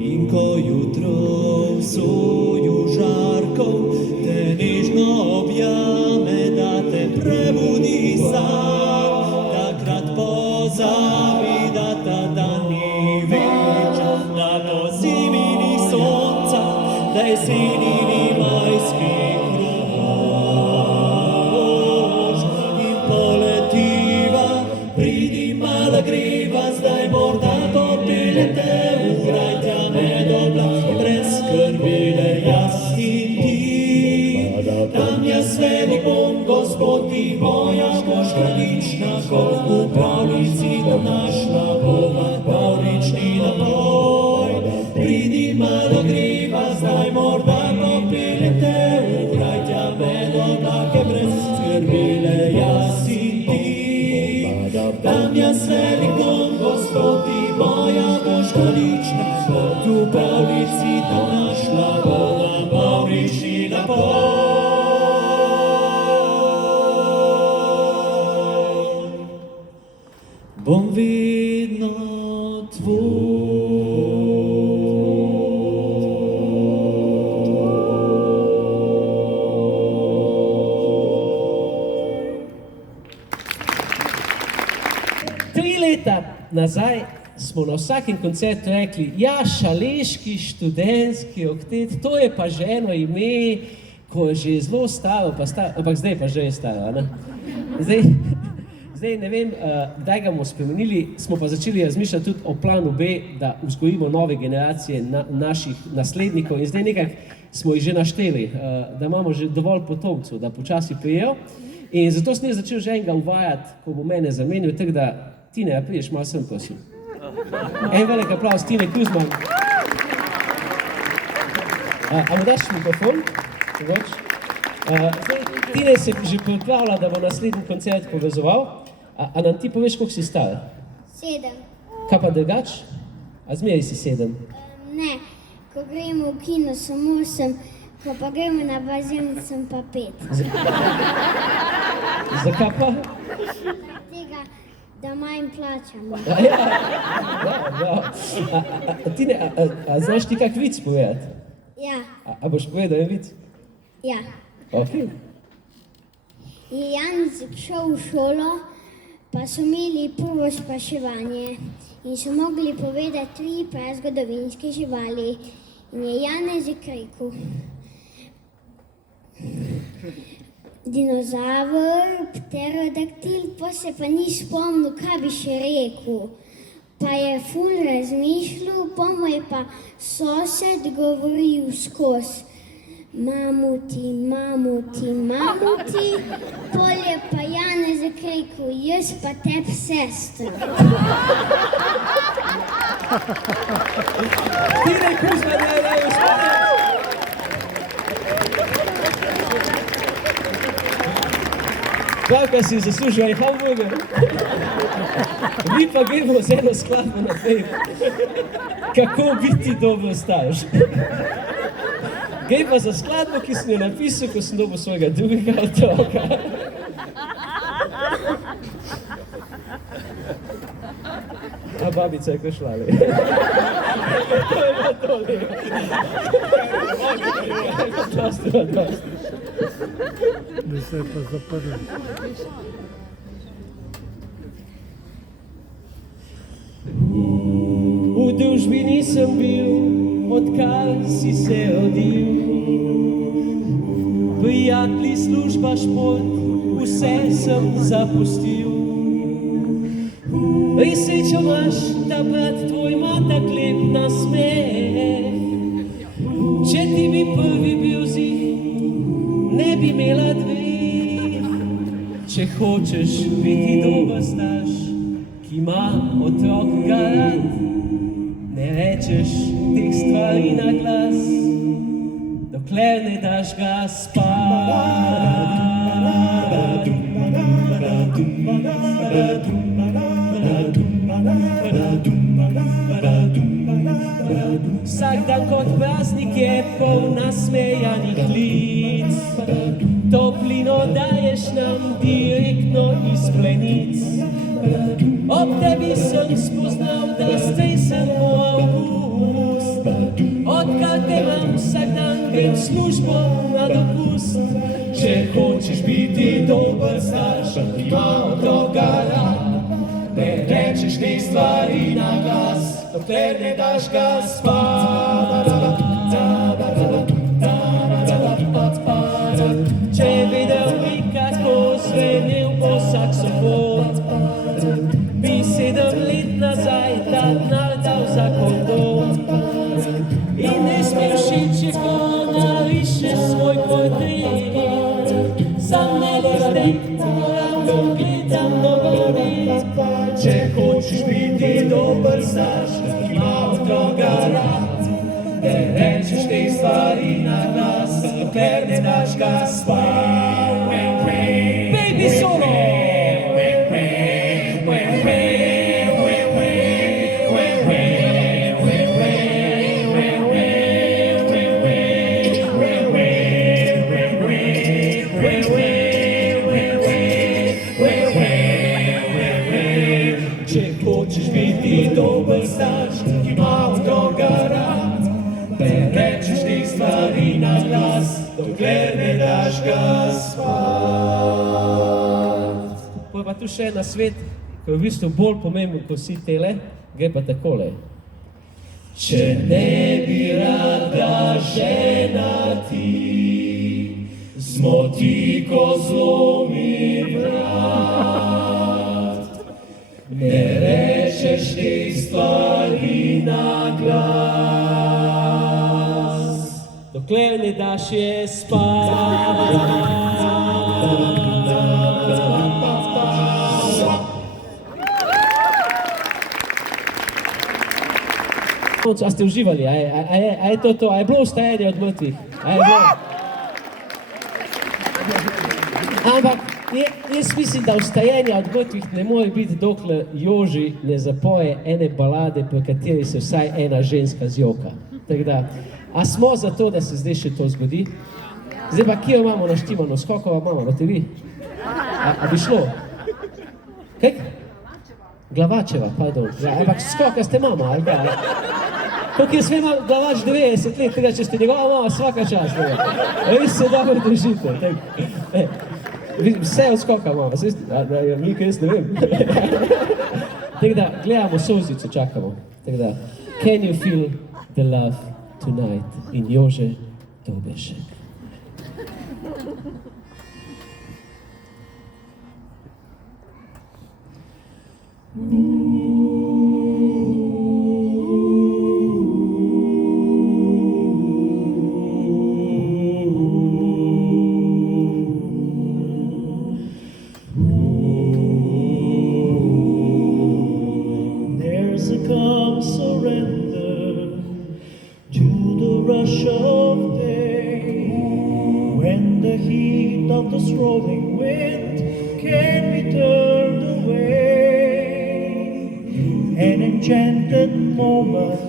in ko jutro v soju žarkov te nežno objame, da te prebudi sam, takrat pozabi, da ta dan ni večer, da po zimi ni sonca, da jeseni ni majskih rož. In poletiva, pridi, mala greva, zdaj morda popeljem te v raj, tja med oblake brez skrbi, le jaz in ti. Tam jaz velik bom, Gospod, ti moja boš kraljična, kot v pravljici tam našla bova mavrični napoj. Pridi, mala greva, zdaj morda popeljem te v raj, tja med oblake brez skrbi, le jaz in ti. Tam jaz velik bom, Gospod, ti moja boš kraljična, kot v pravljici tam našla bova mavrični napoj. Bom vedno Leta nazaj smo na vsakem koncertu rekli, ja, šaleški študentski oktet, to je pa že eno ime, ko je že zelo staro, ampak zdaj pa že je staro, ne? Zdaj ne vem, kdaj ga bomo spremenili, smo pa začeli razmišljati tudi o planu B, da vzgojimo nove generacije naših naslednikov in zdaj nekaj smo jih že našteli, da imamo že dovolj potomcev, da počasi prijejo in zato sem začel že enega uvajati, ko bo mene zamenil, tako da Tine, a priješ malo sem, prosim. En velik aplauz, Tine Kuzman. A mu daš mikrofon? Tine se že pripravlja, da bo naslednji koncert povezoval. A nam ti poveš, koliko si star? 7. Kaj pa drugač? A zmeraj si 7? Ne, ko gremo v kino sem 8, ko pa gremo na bazen sem pa 5. Zakaj pa? Tega, da manj plačamo. Tine, a znaš ti kak vic povedati? Ja, A boš povedal en vic? ja. Ok. Je Janez šel v šolo, pa so imeli prvo spraševanje in so mogli povedati 3 prazgodovinske živali. In je Janez rekel, dinozaver, pterodaktil, pa se pa ni spomnil, kaj bi še rekel. pa je ful razmišljal, pa mu je pa sosed govoril skozi. Mamuti, mamuti, mamuti, pol je pa Janez rekel, jaz pa teb sestra. Tine Kuzma, daj, gospodine. Pravka si zaslužil en hamburger. Vi pa gremo z eno skladbo naprej. Kako biti dober starš. Gre pa za skladbo, ki sem jo napisal, ko sem dobil svojega drugega otroka. A babica je košla, ali? To je bilo to, ali? Dosti. Da se je pa zaprl. V družbi nisem bil, odkar si se rodil. Prijatelji, služba, šport, vse sem zapustil. Res srečo imaš, da brat tvoj ima tak lep nasmeh. Če ti bi prvi bil zih, ne bi imela dveh. Če hočeš biti dober starš, ki ima otrok ga rad, ne rečeš teh stvari na glas, dokler ne daš ga spat. Vsak dan kot praznik je poln nasmejanih lic, toplino daješ nam direktno iz plenic. Ob tebi sem spoznal, da stresen moj avgust. Odkar te imam, vsak dan grem v službo na dopust. Če hočeš biti dober starš, ima otroka rad, ne rečeš te stvari na glas, dokler ne daš ga spat. Če videl bi, kako zvenel bo saksofon, bi 7 let nazaj ta denar dal za kondom. In ne smeš iti, ko narišeš svoj portret, sam ne listek, moram gledam nogomet. Če hočeš biti dober starš, ima otroka rad, ne rečeš te stvari na glas, dokler ne daš ga spat. Baby solo! Če hočeš biti dober starš, ki ima otroka rad, ne rečeš teh stvari na glas, dokler ne daš ga spat. Pa je pa tu še ena svet, ki je v bistvu bolj pomemben kot vsi tele, gre pa takole. Če ne bi rada žena ti, zmoti, ko zlomi vrat. Ne rečeš teh stvari na glas, dokler ne daš je spat. A ste uživali? A je to to? A je bilo vstajanje od mrtvih? A je bilo? Ampak jaz mislim, da vstajanje od mrtvih ne more biti, dokler Joži ne zapoje ene balade, pri kateri se vsaj ena ženska zjoka. Tako da, a smo za to, da se zdaj še to zgodi? Zdaj pa, kje jo imamo naštimano? Skokova imamo, imate vi? A bi šlo? Kaj? Glavačeva, pardon. Ja, ampak skoka ste mama, ali da? Kako jaz vem, Glavač 90 let, tega, če ste njegova mama, svaka čast. Vi se dobro držite. Vse od skoka mama, mi kaj jaz ne vem. Tako da, gledamo solzico, čakamo. Tako da, Can you feel the love tonight? In Jože Dobešek. Ooh. when the heat of the strolling wind can be turned away. An enchanted moment,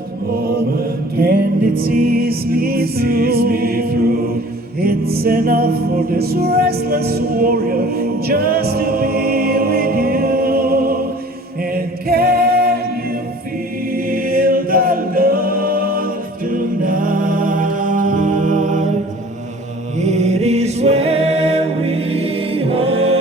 and it sees me through. It's enough for this restless warrior just to be with you. And can you feel the love tonight? It is where we are.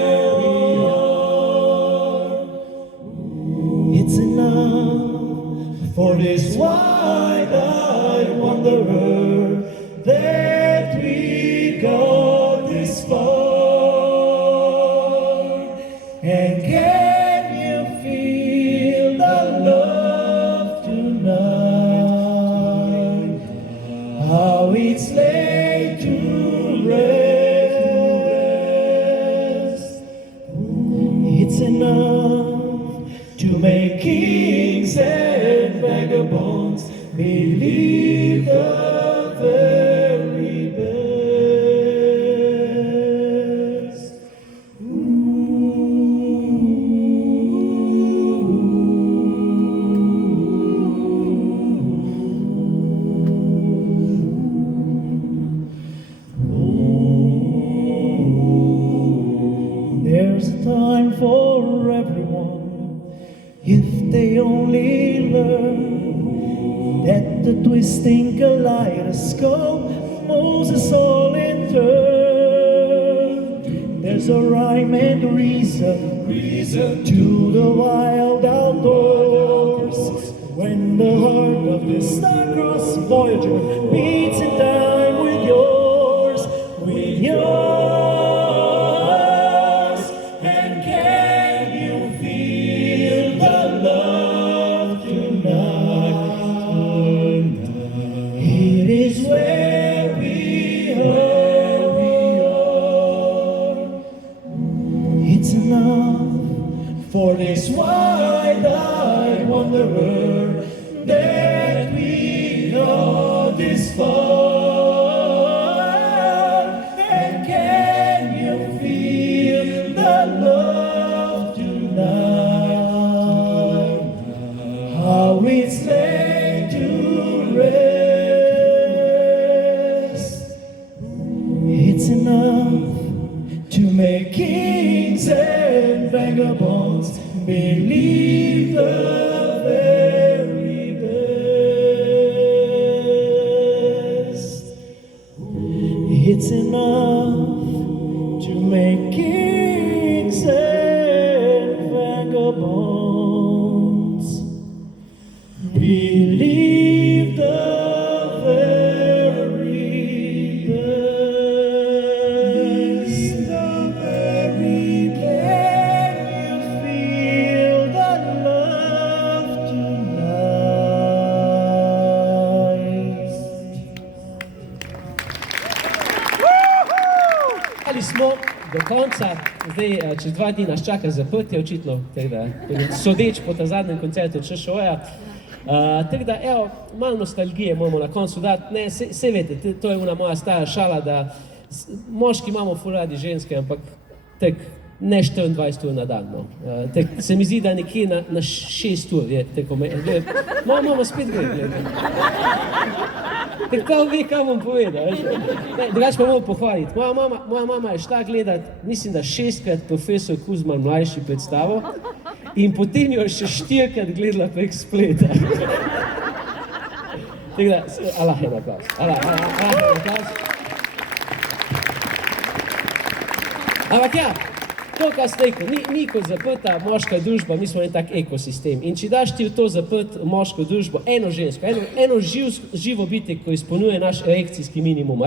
It's enough for this wide-eyed wanderer that we got this far. And can you feel the love tonight? How it's laid to rest. It's enough to make kings and vagabonds believe the very best. There's a time for everyone if they only learn that the twisting kaleidoscope moves us all in turn. There's a rhyme and reason to the wild outdoors. When the heart of this star-crossed Voyager beats in time with yours, with yours. And can you feel the love tonight? It is where we are. It's enough for this wide-eyed wanderer that we got this far. And can you feel the love tonight? How it's laid to rest. It's enough to make kings and vagabonds believe the very best. It's enough to make kings and vagabonds believe the very best. The very can you feel the love tonight? Ali smo do konca, zdaj čez 2 dni nas čaka zaprtje očitno, tako da sodeč po ta zadnjem koncertu ČŠO-ja. Tako da, evo, malo nostalgije moramo na koncu dati. Ne, saj veste, to je ona moja stara šala, da moški imamo ful radi ženske, ampak tako ne 24 ur na dan. No. Tak, se mi zdi, da nekje na 6 ur je tako moja mama spet gre, gledajte. Tako pa ve, kaj bom povedal. Drugač pa moram pohvaliti. Moja mama je šla gledat, mislim, da 6-krat profesor Kuzman mlajši predstavo in potem jo je še 4-krat gledala prek spleta. Tako da, Allah je naklaz. Allah je naklaz. Ampak ja, to, kar ste rekel, mi kot zaprta moška družba, mi smo en tak ekosistem. In če daš ti v to zaprt moško družbo eno žensko, eno živo bitje, ko izpolnjuje naš erekcijski minimum,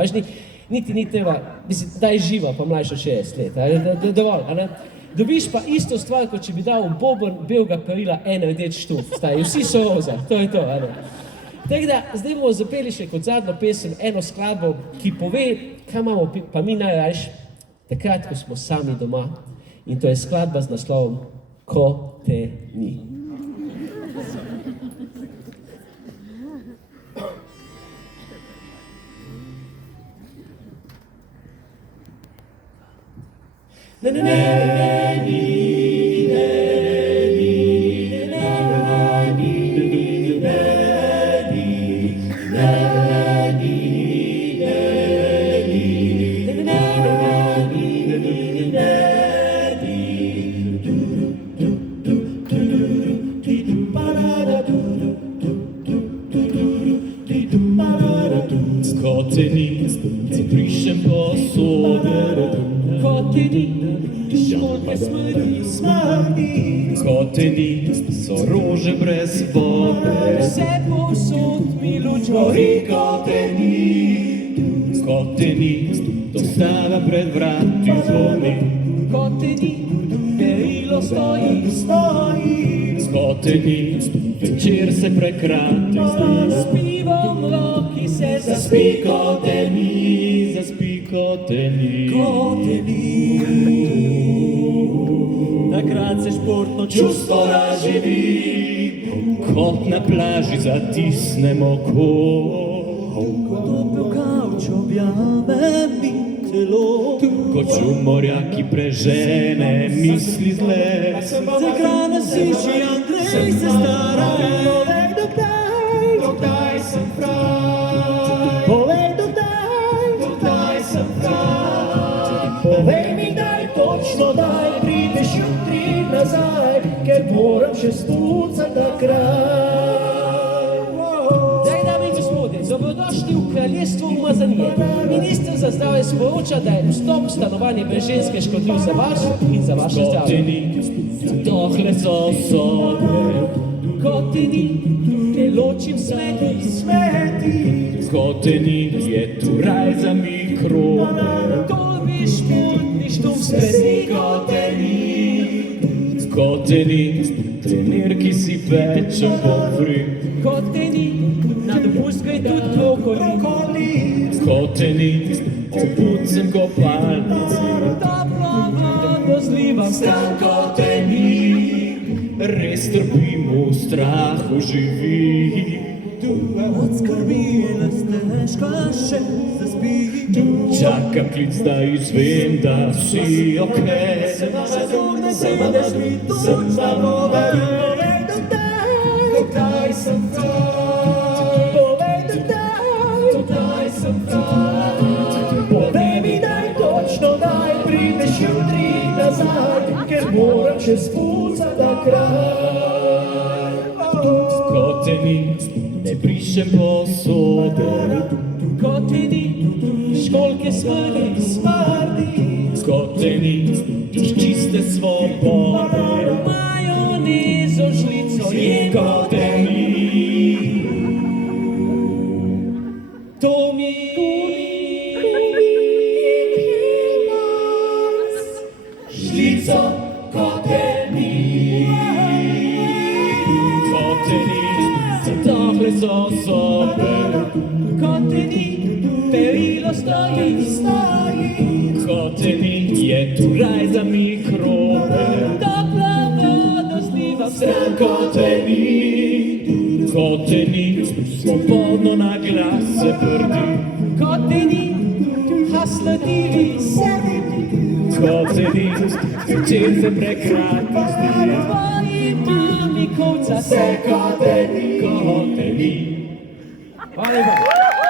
niti ni treba, mislim, da je živa, pa mlajša 60 let, dovolj, a ne? Dobiš pa isto stvar, kot če bi dal v boben belega perila en rdeč štuf, vsi so roza, to je to, a ne? Tako da, zdaj bomo zapeli še kot zadnjo pesem eno skladbo, ki pove, kaj imamo pa mi najrajš, takrat, ko smo sami doma. In to je skladba z naslovom Ko te ni. Koteni, brišem posode. Koteni, školjke smrdi. Koteni, so rože brez vode. Vse povsod mi luč gori. Koteni, dostava pred vrati zvoni. Koteni, perilo stoji. Koteni, večer se prekrati. S pivom v roki se zaspi. Koteni, zaspi Koteni. Takrat se športno čustvo razživi. Kot na plaži zatisnemo kot topel kavč objame mi telo. Kot čumorjaki prežene misli zle. Zagrana si že Andrej se stara. Povej dokdaj sem fraj. Povej dokdaj sem fraj. Povej mi daj točno, daj prideš jutri nazaj, ker moram še spucati ta kraj. Zdaj, dame in gospodje, dobrodošli v kraljestvu umazanije. Minister za zdravje sporoča, da je vstop v stanovanje brez ženske škodljiv za vas in za vaše zdravje. Koteni, tohle so sobe. Koteni, ne ločim smeti. Koteni, je tu raj za mikrobe. To bi športništvo spredi. Koteni, trener, ki si peče pomfri. Koteni, na dopust gre tudi krokoli. Koteni, opucem kopalnici. Toplo vodo zlivam stran Koteni, res trpimo v strahu živi. od skrbi težka še zaspi. Čakam klic, da izvem, da si okej. Sem zamoven. Dokdaj sem fraj. Povej dokdaj sem fraj. Povej mi daj točno, daj prideš jutri nazaj, ker moram še spucati ta kraj. Koteni, ne brišem posode. Koteni, školjke smrdi. Koteni, iš čiste svobode. Majonezo žlico jem. Koteni, To mi žlico Koteni. Koteni, tohle so sobe. Koteni, perilo stoji. Koteni, je tu raj za mikrobe. Toplo vodo zliva stran. Koteni, svobodno na glas se prdi. Koteni, haslativi sebi. Koteni, večer se prekrati zdi. Tvoji mami kovca se. Koteni. Hvala lepa.